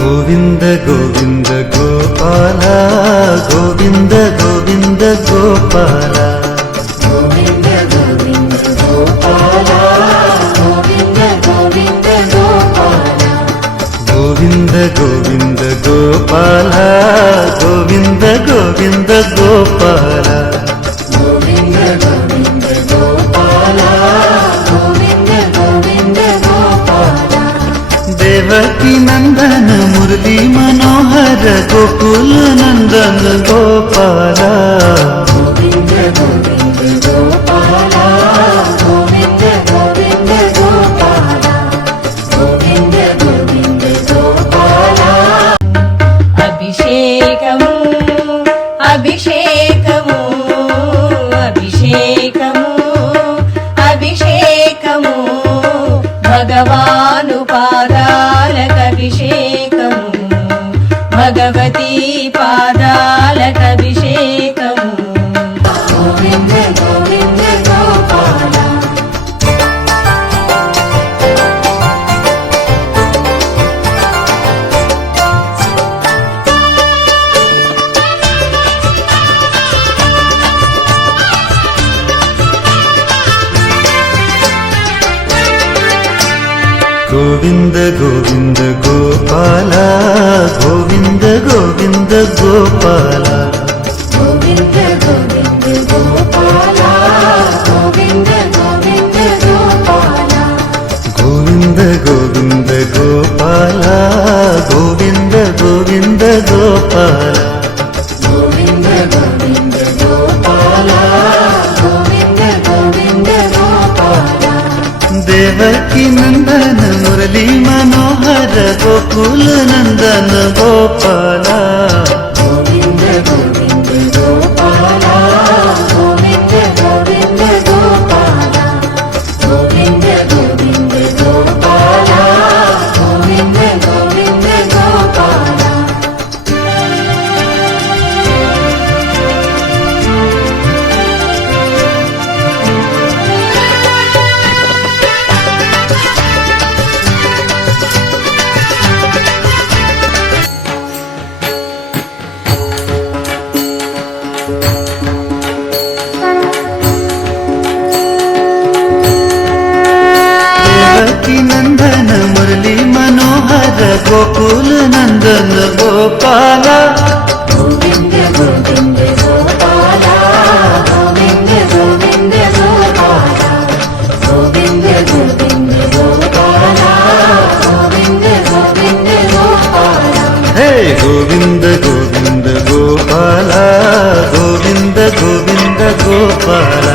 గోవింద గోవింద గోపాల గోవింద గోవింద గోపాల గోవింద గోవింద గోపాల గోవింద గోవింద గోపాల గోవింద గోవింద గోపాల గోవింద గోవింద గోపాల గోవింద గోవింద గోపాల గోవింద గోవింద గోపాల దేవకీ నందన మురళీ మనోహర గోకుల నందన గోపాల గోవింద గోవింద గోపాల గోవింద గోవింద గోపాల గోవింద గోవింద గోపాల అభిషేకము అభిషేకము అభిషేకము అభిషేకము భగవాను పాదాలకభిషేకము భగవతీ పాదాలకభిషేకము గోవింద గోవింద గోపాల గోవింద గోవింద గోపాల గోవింద గోవింద గోపాల గోవింద గోవింద గోపాల గోవింద గోవింద గోపాల గోవింద గోవింద గోపాల గోవింద గోవింద గోపాల గోవింద గోవింద గోపాల గోవింద గోవింద గోపాల దేవకీ నందన మురళీ మనోహర గోకుల నందన గోపాల గోవింద గోవింద గోపాల గోవింద గోవింద గోపాల గోవింద గోవింద గోపాల గోవింద గోవింద గోపాల దేవకీ నందన మురళీ మనోహర గోకుల నందన గోపాల గోవింద గోవింద గోపాల గోవింద గోవింద గోపాల గోవింద గోవింద గోపాల గోవింద గోవింద గోపాల హే గోవింద గోవింద గోపాల గోవింద గోవింద గోపాల